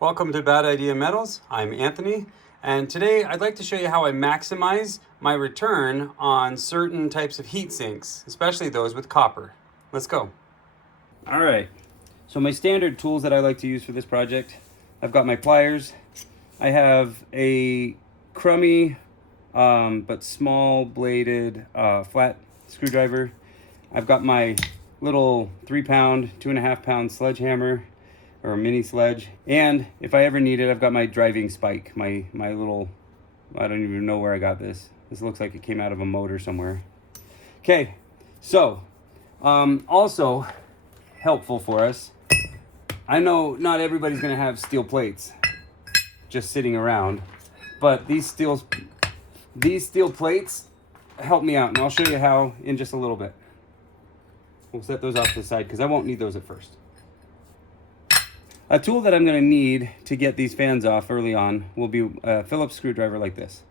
Welcome to Bad Idea Metals. I'm Anthony, and today I'd like to show you how I maximize my return on certain types of heat sinks, especially those with copper. Let's go. All right, so my standard tools that I like to use for this project, I've got my pliers. I have a crummy but small bladed flat screwdriver. I've got my little 3-pound, 2.5-pound sledgehammer, or a mini sledge, and if I ever need it, I've got my driving spike, my little, I don't even know where I got this. This looks like it came out of a motor somewhere. Okay, so also helpful for us, I know not everybody's gonna have steel plates just sitting around, but these steel plates help me out, and I'll show you how in just a little bit. We'll set those off to the side because I won't need those at first. A tool that I'm going to need to get these fans off early on will be a Phillips screwdriver like this.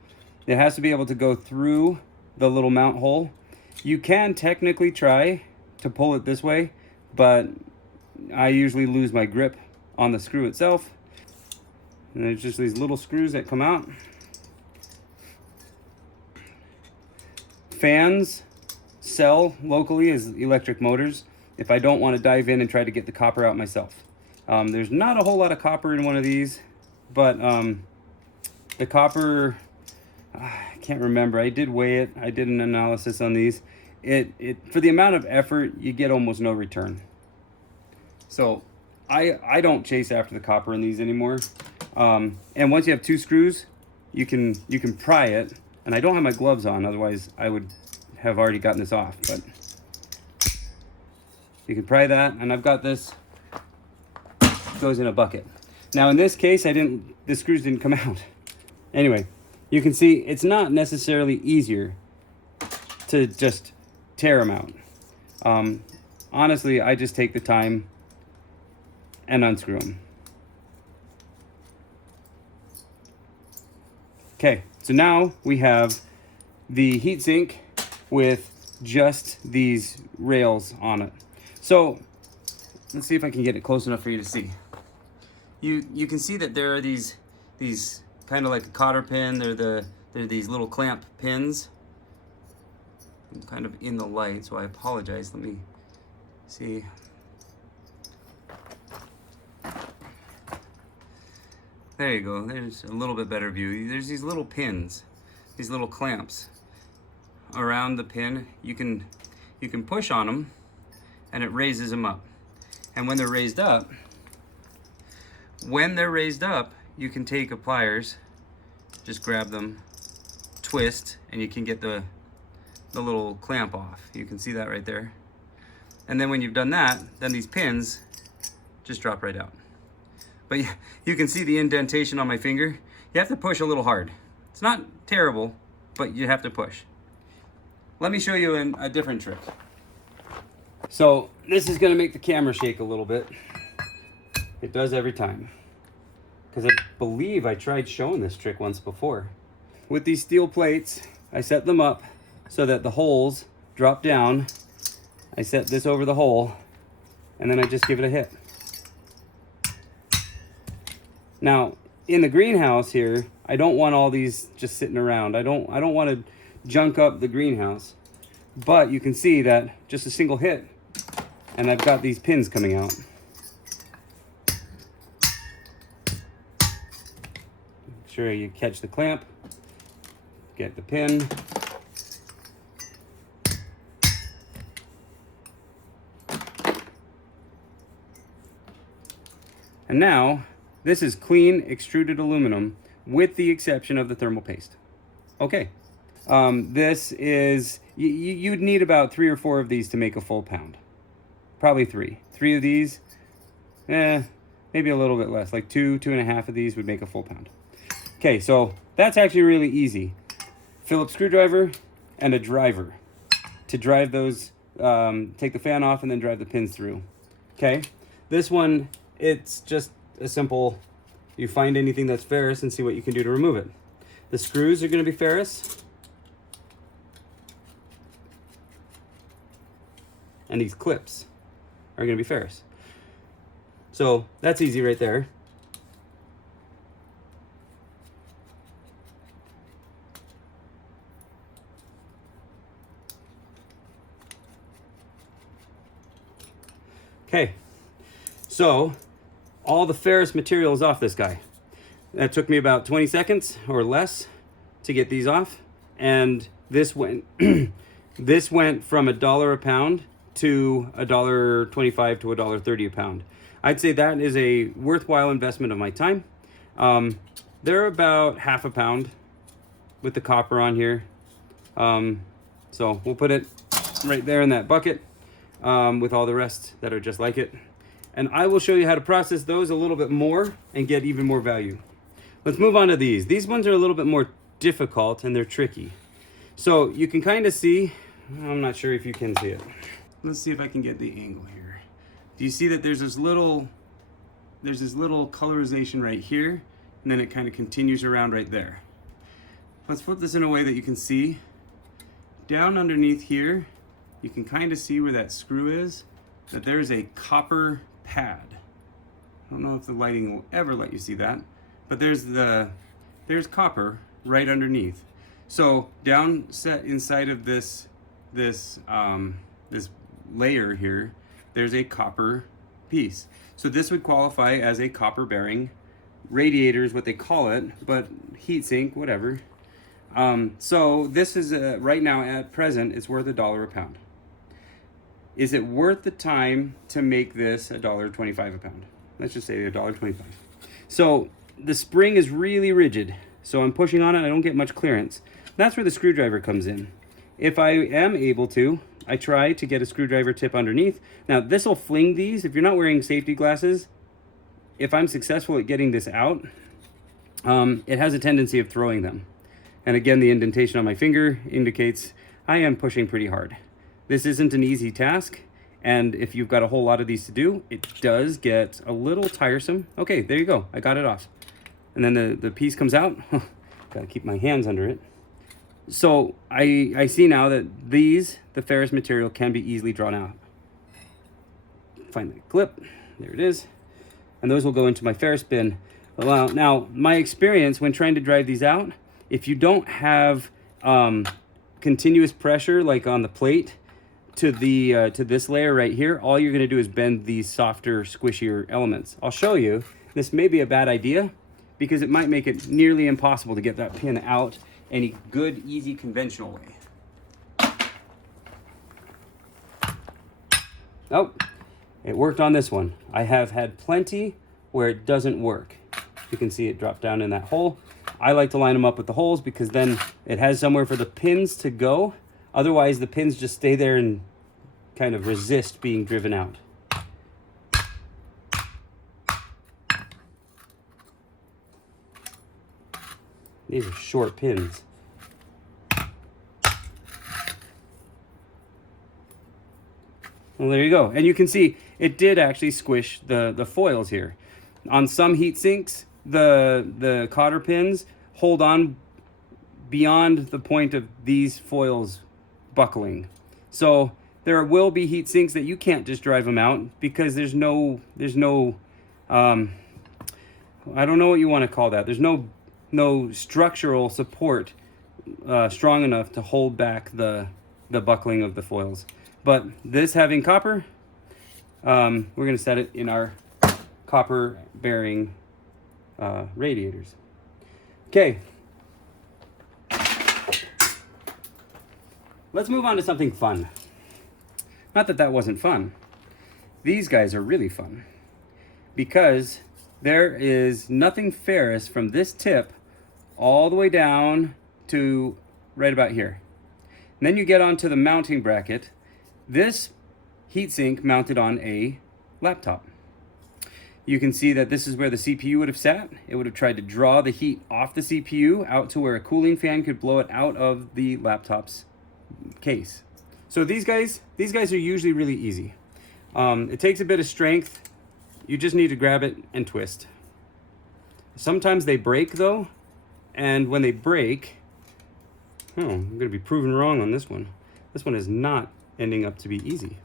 It has to be able to go through the little mount hole. You can technically try to pull it this way, but I usually lose my grip on the screw itself. And there's just these little screws that come out. Fans sell locally as electric motors if I don't want to dive in and try to get the copper out myself. There's not a whole lot of copper in one of these, but the copper, I can't remember. I did weigh it. I did an analysis on these. For the amount of effort, you get almost no return. So I don't chase after the copper in these anymore. And once you have 2 screws, you can pry it. And I don't have my gloves on, otherwise I would have already gotten this off. But you can pry that, and I've got this. Goes in a bucket. Now in this case, the screws didn't come out. Anyway, you can see it's not necessarily easier to just tear them out. Honestly, I just take the time and unscrew them. Okay, so now we have the heatsink with just these rails on it. So let's see if I can get it close enough for you to see. You can see that there are these kind of like a cotter pin. They're these little clamp pins. I'm kind of in the light, so I apologize. Let me see. There you go. There's a little bit better view. There's these little pins, these little clamps around the pin. You can push on them, and it raises them up. And when they're raised up, you can take a pliers, just grab them, twist, and you can get the little clamp off. You can see that right there. And then when you've done that, then these pins just drop right out. But you can see the indentation on my finger. You have to push a little hard. It's not terrible, but you have to push. Let me show you a different trick. So this is going to make the camera shake a little bit. It does every time. Because I believe I tried showing this trick once before. With these steel plates, I set them up so that the holes drop down. I set this over the hole, and then I just give it a hit. Now, in the greenhouse here, I don't want all these just sitting around. I don't want to junk up the greenhouse. But you can see that just a single hit, and I've got these pins coming out. Make sure you catch the clamp, get the pin. And now, this is clean extruded aluminum with the exception of the thermal paste. Okay, this is, you'd need about 3 or 4 of these to make a full pound. Probably 3. 3 of these, maybe a little bit less, like 2.5 of these would make a full pound. Okay, so that's actually really easy. Phillips screwdriver and a driver to drive those, take the fan off and then drive the pins through. Okay, this one, it's just a simple, you find anything that's ferrous and see what you can do to remove it. The screws are going to be ferrous. And these clips are going to be ferrous. So that's easy right there. Okay, so all the ferrous material is off this guy. That took me about 20 seconds or less to get these off, and this went this went from $1 a pound to $1.25 to $1.30 a pound. I'd say that is a worthwhile investment of my time. They're about half a pound with the copper on here. So we'll put it right there in that bucket with all the rest that are just like it. And I will show you how to process those a little bit more and get even more value. Let's move on to these. These ones are a little bit more difficult and they're tricky. So you can kind of see, I'm not sure if you can see it. Let's see if I can get the angle here. Do you see that there's this little colorization right here, and then it kind of continues around right there. Let's flip this in a way that you can see. Down underneath here, you can kind of see where that screw is, that there's a copper pad. I don't know if the lighting will ever let you see that, but there's copper right underneath. So down set inside of this layer here, there's a copper piece. So this would qualify as a copper bearing radiator is what they call it, but heat sink, whatever. So this is right now at present, it's worth $1 a pound. Is it worth the time to make this $1.25 a pound? Let's just say $1.25. So the spring is really rigid. So I'm pushing on it, I don't get much clearance. That's where the screwdriver comes in. If I am able to, I try to get a screwdriver tip underneath. Now this will fling these. If you're not wearing safety glasses, if I'm successful at getting this out, it has a tendency of throwing them. And again, the indentation on my finger indicates I am pushing pretty hard. This isn't an easy task, and if you've got a whole lot of these to do, it does get a little tiresome. Okay, there you go, I got it off. And then the piece comes out. Gotta keep my hands under it. So I see now that the ferrous material can be easily drawn out. Find the clip, there it is. And those will go into my ferrous bin. Well, now, my experience when trying to drive these out, if you don't have continuous pressure like on the plate to this layer right here, all you're gonna do is bend these softer, squishier elements. I'll show you. This may be a bad idea because it might make it nearly impossible to get that pin out any good, easy, conventional way. Oh, it worked on this one. I have had plenty where it doesn't work. You can see it drop down in that hole. I like to line them up with the holes because then it has somewhere for the pins to go. Otherwise, the pins just stay there and kind of resist being driven out. These are short pins. Well, there you go. And you can see it did actually squish the foils here. On some heat sinks, the cotter pins hold on beyond the point of these foils buckling. So there will be heat sinks that you can't just drive them out because there's no I don't know what you want to call that. There's no structural support strong enough to hold back the buckling of the foils. But this having copper, we're going to set it in our copper bearing radiators. Okay. Let's move on to something fun. Not that that wasn't fun. These guys are really fun because there is nothing ferrous from this tip all the way down to right about here. And then you get onto the mounting bracket. This heatsink mounted on a laptop. You can see that this is where the CPU would have sat. It would have tried to draw the heat off the CPU out to where a cooling fan could blow it out of the laptop's case. So these guys are usually really easy. It takes a bit of strength. You just need to grab it and twist. Sometimes they break though, and when they break, I'm gonna be proven wrong on this one. This one is not ending up to be easy.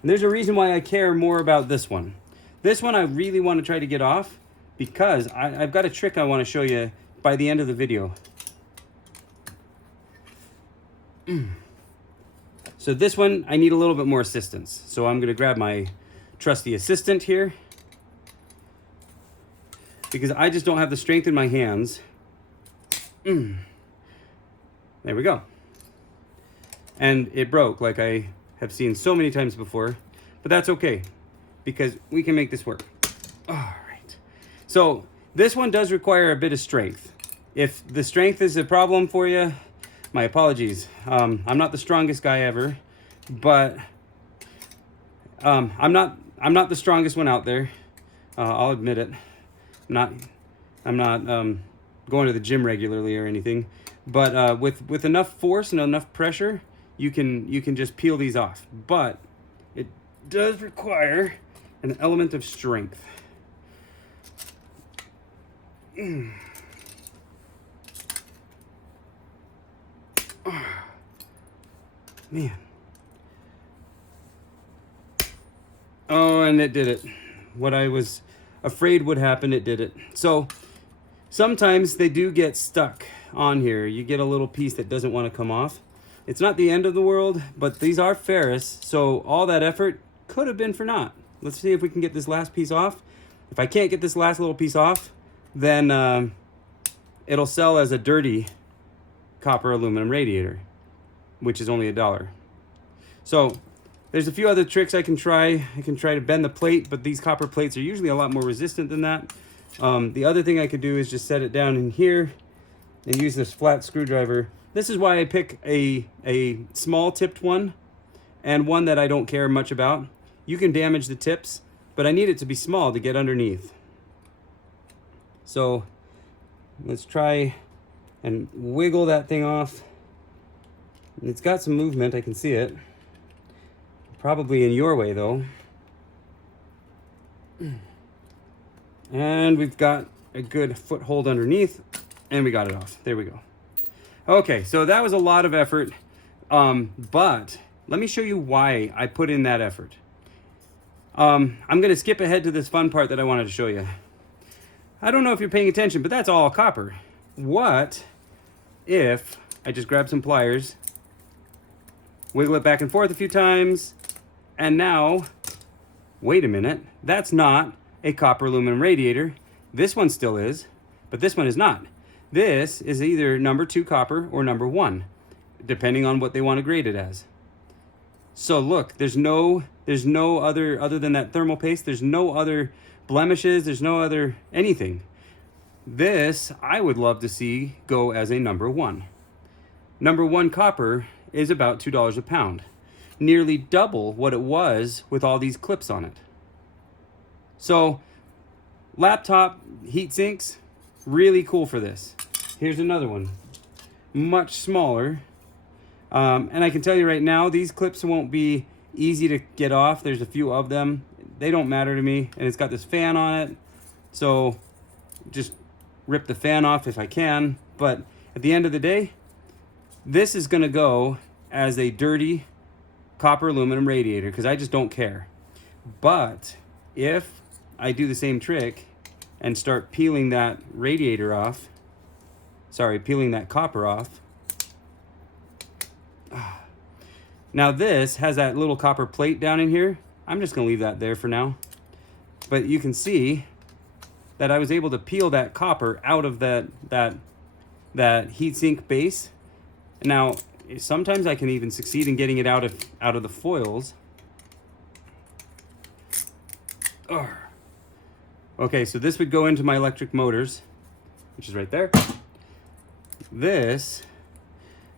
And there's a reason why I care more about this one. This one I really want to try to get off because I've got a trick I want to show you by the end of the video. So this one, I need a little bit more assistance. So I'm gonna grab my trusty assistant here, because I just don't have the strength in my hands. There we go. And it broke like I have seen so many times before, but that's okay because we can make this work. All right. So this one does require a bit of strength. If the strength is a problem for you, my apologies. I'm not the strongest guy ever, but I'm not the strongest one out there. I'll admit it. I'm not going to the gym regularly or anything, but with enough force and enough pressure, you can just peel these off. But it does require an element of strength. Oh, man. Oh, and it did it. What I was afraid would happen, it did it. So sometimes they do get stuck on here. You get a little piece that doesn't want to come off. It's not the end of the world, but these are ferrous, so all that effort could have been for naught. Let's see if we can get this last piece off. If I can't get this last little piece off, then it'll sell as a dirty copper aluminum radiator, which is only $1. So there's a few other tricks I can try. I can try to bend the plate, but these copper plates are usually a lot more resistant than that. The other thing I could do is just set it down in here and use this flat screwdriver. This is why I pick a small tipped one and one that I don't care much about. You can damage the tips, but I need it to be small to get underneath. So let's try and wiggle that thing off. It's got some movement, I can see it. Probably in your way though. And we've got a good foothold underneath, and we got it off. There we go. Okay, so that was a lot of effort, but let me show you why I put in that effort. I'm gonna skip ahead to this fun part that I wanted to show you. I don't know if you're paying attention, but that's all copper. What if I just grab some pliers, wiggle it back and forth a few times, and now, wait a minute, that's not a copper aluminum radiator. This one still is, but this one is not. This is either number 2 copper or number 1, depending on what they want to grade it as. So look, there's no other than that thermal paste, there's no other blemishes, there's no other anything. This, I would love to see go as a number 1. Number 1 copper is about $2 a pound, nearly double what it was with all these clips on it. So laptop heat sinks, really cool for this. Here's another one, much smaller. And I can tell you right now, these clips won't be easy to get off. There's a few of them. They don't matter to me. And it's got this fan on it. So just rip the fan off if I can. But at the end of the day, this is gonna go as a dirty copper aluminum radiator because I just don't care. But if I do the same trick and start peeling that radiator off, peeling that copper off. Now this has that little copper plate down in here. I'm just gonna leave that there for now. But you can see that I was able to peel that copper out of that heatsink base. Now, sometimes I can even succeed in getting it out of the foils. Okay, so this would go into my electric motors, which is right there. This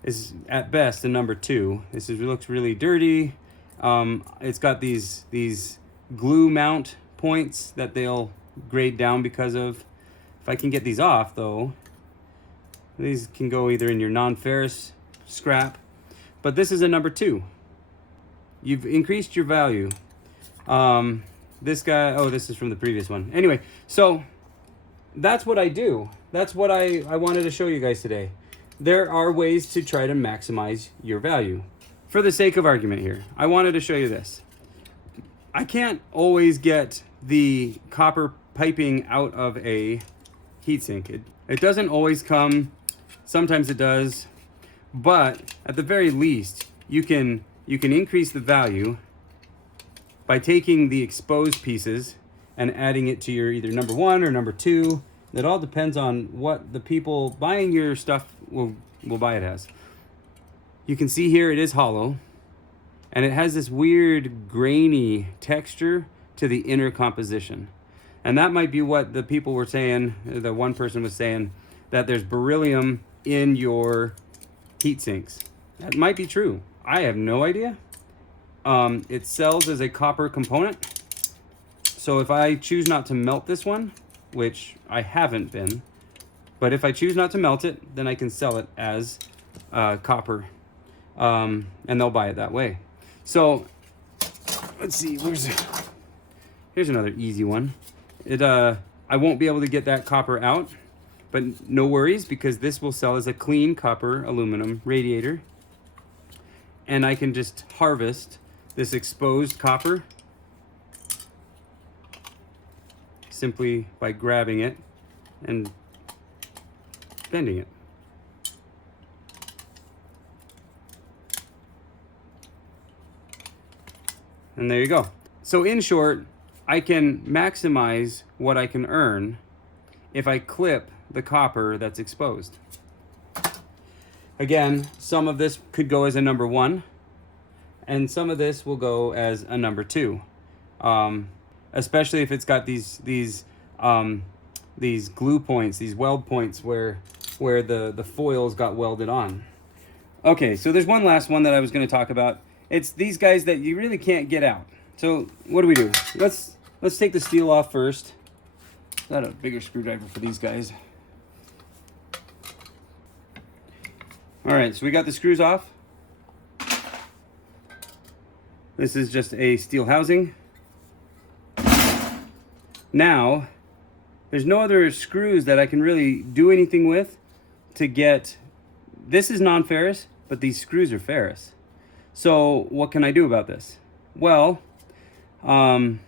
is at best a number 2. Looks really dirty. It's got these glue mount points that they'll grade down because of. If I can get these off though, these can go either in your non-ferrous scrap, but this is a number 2. You've increased your value. This guy, oh, this is from the previous one. Anyway, so that's what I do. That's what I wanted to show you guys today. There are ways to try to maximize your value. For the sake of argument here, I wanted to show you this. I can't always get the copper piping out of a heatsink. It doesn't always come. Sometimes it does. But at the very least, you can increase the value by taking the exposed pieces and adding it to your either number 1 or number 2. That all depends on what the people buying your stuff will buy it as. You can see here it is hollow, and it has this weird grainy texture to the inner composition. And that might be what the people were saying, the one person was saying, that there's beryllium in your heat sinks. That might be true. I have no idea. It sells as a copper component. So if I choose not to melt this one, which I haven't been, but if I choose not to melt it, then I can sell it as copper, and they'll buy it that way. So let's see, here's another easy one. I won't be able to get that copper out, but no worries, because this will sell as a clean copper aluminum radiator, and I can just harvest this exposed copper simply by grabbing it and bending it. And there you go. So in short, I can maximize what I can earn if I clip the copper that's exposed. Again, some of this could go as a number 1, and some of this will go as a number 2. Especially if it's got these glue points, these weld points where the foils got welded on. Okay, so there's one last one that I was going to talk about. It's these guys that you really can't get out. So what do? Let's take the steel off first. Got a bigger screwdriver for these guys. All right, so we got the screws off. This is just a steel housing. Now, there's no other screws that I can really do anything with to get, this is non-ferrous, but these screws are ferrous. So what can I do about this? Well, I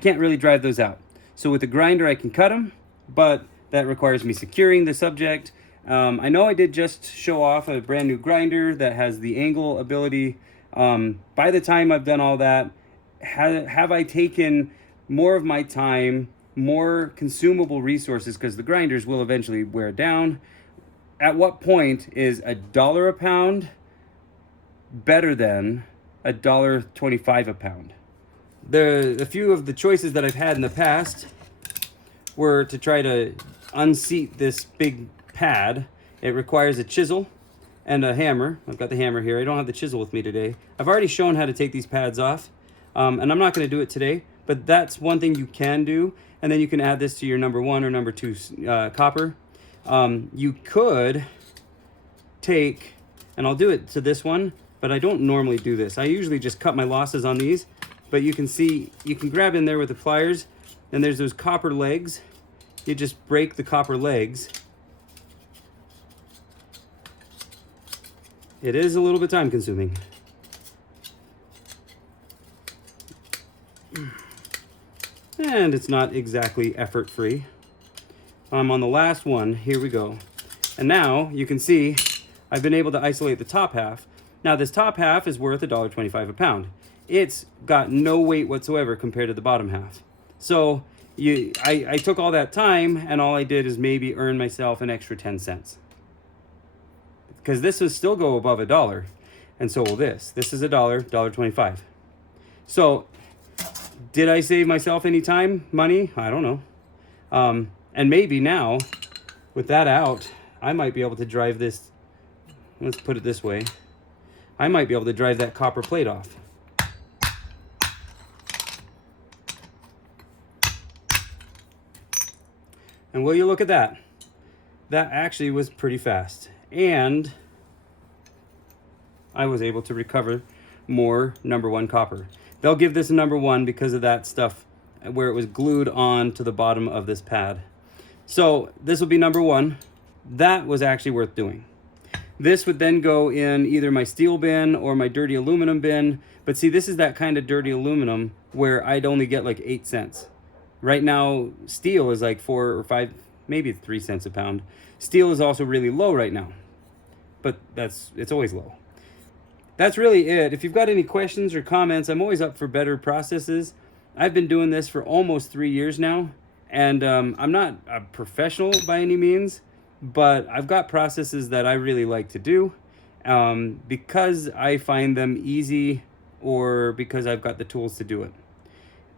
can't really drive those out. So with the grinder I can cut them, but that requires me securing the subject. I know I did just show off a brand new grinder that has the angle ability. By the time I've done all that, have I taken more of my time, more consumable resources, because the grinders will eventually wear down? At what point is $1 a pound better than $1.25 a pound? A few of the choices that I've had in the past were to try to unseat this big pad. It requires a chisel and a hammer. I've got the hammer here. I don't have the chisel with me today. I've already shown how to take these pads off, and I'm not going to do it today, but that's one thing you can do. And then you can add this to your number 1 or number 2 copper. You could take, and I'll do it to this one, but I don't normally do this. I usually just cut my losses on these, but you can see, you can grab in there with the pliers, and there's those copper legs. You just break the copper legs. It is a little bit time consuming. And it's not exactly effort free. I'm on the last one. Here we go. And now you can see I've been able to isolate the top half. Now this top half is worth $1.25 a pound. It's got no weight whatsoever compared to the bottom half. So I took all that time, and all I did is maybe earn myself an extra 10 cents. Because this will still go above $1, and so will this. This is $1.25. So did I save myself any time, money? I don't know. And maybe now, with that out, I might be able to drive this, let's put it this way, I might be able to drive that copper plate off. And will you look at that? That actually was pretty fast. And I was able to recover more number 1 copper. They'll give this a number 1 because of that stuff where it was glued on to the bottom of this pad. So this will be number 1. That was actually worth doing. This would then go in either my steel bin or my dirty aluminum bin. But see, this is that kind of dirty aluminum where I'd only get like 8 cents. Right now, steel is like 4 or 5, maybe 3 cents a pound. Steel is also really low right now. but it's always low. That's really it. If you've got any questions or comments, I'm always up for better processes. I've been doing this for almost 3 years now, and I'm not a professional by any means, but I've got processes that I really like to do because I find them easy or because I've got the tools to do it.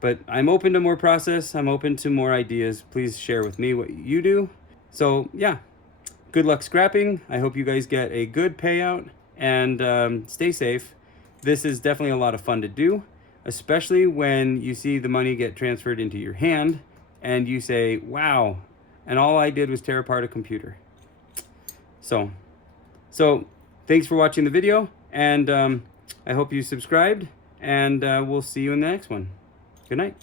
But I'm open to more process. I'm open to more ideas. Please share with me what you do. So yeah, good luck scrapping. I hope you guys get a good payout, and stay safe. This is definitely a lot of fun to do, especially when you see the money get transferred into your hand and you say, wow, and all I did was tear apart a computer. So thanks for watching the video, and I hope you subscribed, and we'll see you in the next one. Good night.